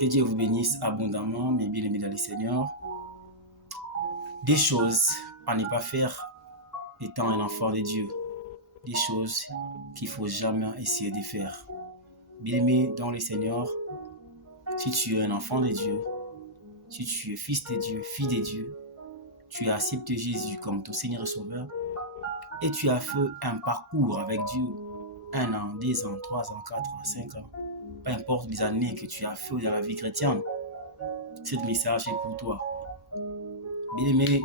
Que Dieu vous bénisse abondamment, mes bien-aimés dans le Seigneur. Des choses à ne pas faire étant un enfant de Dieu. Des choses qu'il ne faut jamais essayer de faire. Bien-aimé dans le Seigneur, si tu es un enfant de Dieu, si tu es fils de Dieu, fille de Dieu, tu as accepté Jésus comme ton Seigneur et Sauveur et tu as fait un parcours avec Dieu, 1 an, 2 ans, 3 ans, 4 ans, 5 ans, peu importe les années que tu as fait dans la vie chrétienne, ce message est pour toi. Bien-aimé,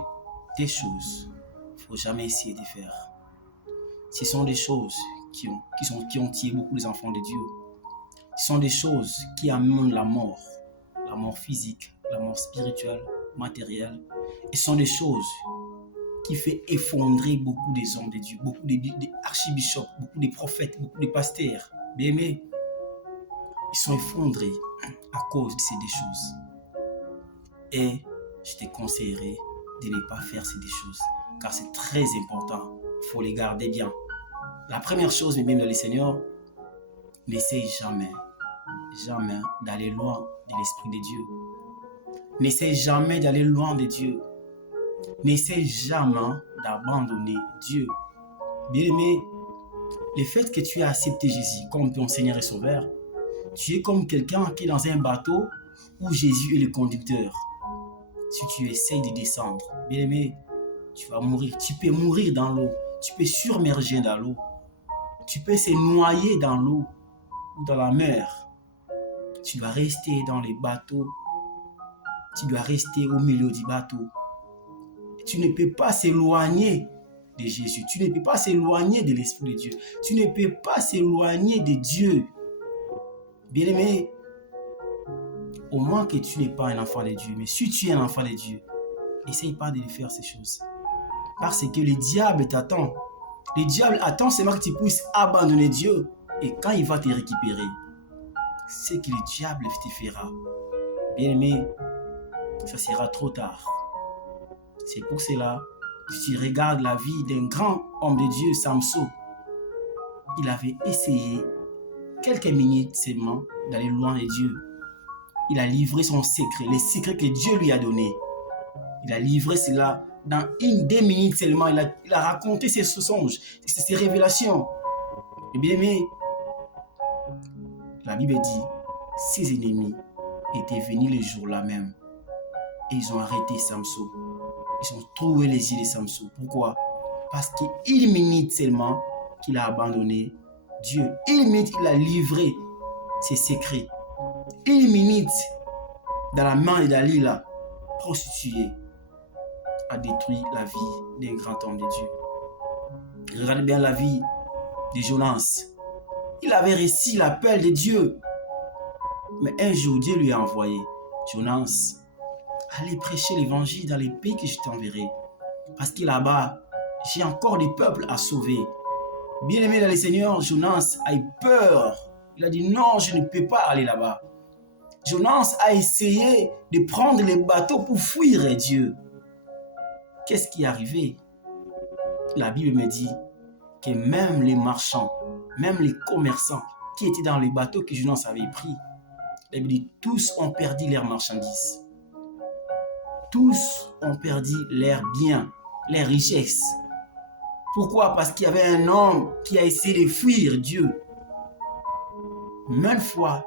des choses qu'il ne faut jamais essayer de faire. Ce sont des choses qui ont tué beaucoup les enfants de Dieu. Ce sont des choses qui amènent la mort physique, la mort spirituelle, matérielle. Et ce sont des choses qui font effondrer beaucoup des hommes de Dieu, beaucoup d'archibishops, beaucoup de prophètes, beaucoup de pasteurs. Bien aimés, ils sont effondrés à cause de ces deux choses. Et je te conseillerais de ne pas faire ces deux choses, car c'est très important. Il faut les garder bien. La première chose, mes bien dans le Seigneur, n'essaye jamais d'aller loin de l'Esprit de Dieu. N'essaye jamais d'aller loin de Dieu. N'essaye jamais d'abandonner Dieu. Bien-aimé, le fait que tu aies accepté Jésus comme ton Seigneur et Sauveur, tu es comme quelqu'un qui est dans un bateau où Jésus est le conducteur. Si tu essayes de descendre, bien-aimé, tu vas mourir. Tu peux mourir dans l'eau. Tu peux submerger dans l'eau. Tu peux se noyer dans l'eau ou dans la mer. Tu dois rester dans les bateaux. Tu dois rester au milieu du bateau. Tu ne peux pas s'éloigner de Jésus. Tu ne peux pas s'éloigner de l'Esprit de Dieu. Tu ne peux pas s'éloigner de Dieu. Bien-aimé, au moins que tu n'es pas un enfant de Dieu, mais si tu es un enfant de Dieu, essaye pas de faire ces choses. Parce que le diable t'attend. Le diable attend seulement que tu puisses abandonner Dieu. Et quand il va te récupérer, c'est que le diable te fera. Bien-aimé, ça sera trop tard. C'est pour cela que si tu regardes la vie d'un grand homme de Dieu, Samson, il avait essayé quelques minutes seulement d'aller loin de Dieu. Il a livré son secret, les secrets que Dieu lui a donnés. Il a livré cela dans 1-2 minutes seulement. Il a raconté ses songes, ses révélations. Et bien aimé, la Bible dit, ses ennemis étaient venus le jour-là même. Et ils ont arrêté Samson. Ils ont trouvé les yeux de Samson. Pourquoi? Parce qu'une minute seulement qu'il a abandonné Dieu. Une minute il a livré ses secrets. Une minute dans la main de Dalila, prostituée, a détruit la vie d'un grand homme de Dieu. Regardez bien la vie de Jonas. Il avait reçu l'appel de Dieu. Mais un jour, Dieu lui a envoyé, Jonas, allez prêcher l'évangile dans les pays que je t'enverrai. Parce que là-bas, j'ai encore des peuples à sauver. Bien-aimé dans le Seigneur, Jonas a eu peur. Il a dit non, je ne peux pas aller là-bas. Jonas a essayé de prendre les bateaux pour fuir Dieu. Qu'est-ce qui est arrivé? La Bible me dit que même les marchands, même les commerçants qui étaient dans les bateaux que Jonas avait pris, la Bible dit tous ont perdu leurs marchandises. Tous ont perdu leurs biens, leurs richesses. Pourquoi? Parce qu'il y avait un homme qui a essayé de fuir Dieu. Même fois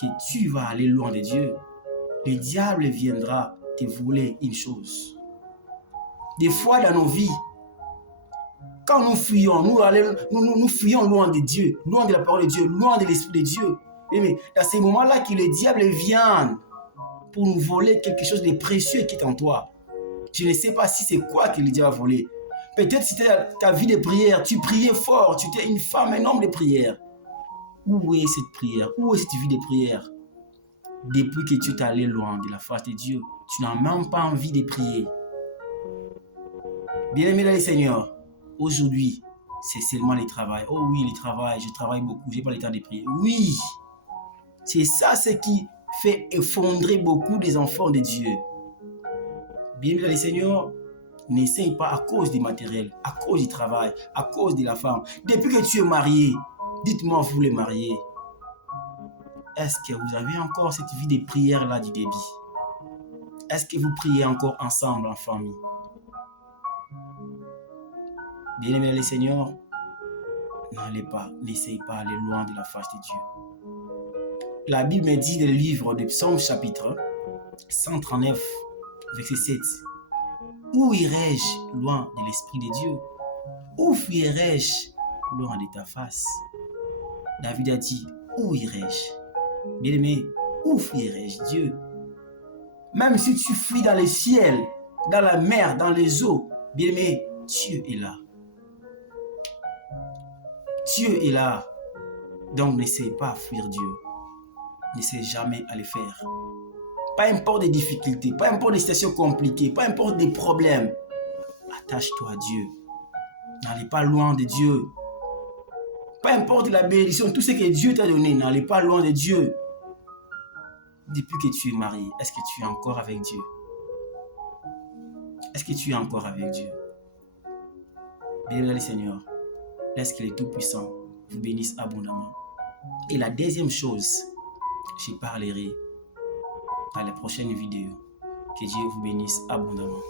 que tu vas aller loin de Dieu, le diable viendra te voler une chose. Des fois dans nos vies, quand nous fuyons, nous fuyons loin de Dieu, loin de la parole de Dieu, loin de l'Esprit de Dieu. Mais dans ces moments-là que le diable vient pour nous voler quelque chose de précieux qui est en toi. Je ne sais pas si c'est quoi que le diable a volé. Peut-être si c'était ta vie de prière, tu priais fort, tu étais une femme, un homme de prière. Où est cette prière? Où est cette vie de prière? Depuis que tu es allé loin de la face de Dieu, tu n'as même pas envie de prier. Bien-aimé dans le Seigneur, aujourd'hui, c'est seulement le travail. Oh oui, le travail, je travaille beaucoup, je n'ai pas le temps de prier. Oui, c'est ça ce qui fait effondrer beaucoup des enfants de Dieu. Bien-aimé dans le Seigneur, n'essaye pas à cause du matériel, à cause du travail, à cause de la femme. Depuis que tu es marié, dites-moi, vous les mariés, est-ce que vous avez encore cette vie de prière-là du début? Est-ce que vous priez encore ensemble en famille? Bien-aimés dans le Seigneur, n'essayez pas d'aller loin de la face de Dieu. La Bible me dit dans le livre de Psaume chapitre 139, verset 7. Où irai-je loin de l'Esprit de Dieu? Où fuirai-je loin de ta face? David a dit, où irai-je? Bien-aimé, où fuirai-je Dieu? Même si tu fuis dans les ciels, dans la mer, dans les eaux, bien-aimé, Dieu est là. Dieu est là. Donc n'essaie pas à fuir Dieu. N'essaie jamais à le faire. Pas importe les difficultés, pas importe les situations compliquées, pas importe les problèmes. Attache-toi à Dieu. N'allez pas loin de Dieu. Peu importe la bénédiction, tout ce que Dieu t'a donné, n'allez pas loin de Dieu. Depuis que tu es marié, est-ce que tu es encore avec Dieu? Est-ce que tu es encore avec Dieu? Bénis le Seigneur. Laisse que le Tout-Puissant vous bénisse abondamment. Et la deuxième chose, je parlerai dans les prochaines vidéos. Que Dieu vous bénisse abondamment.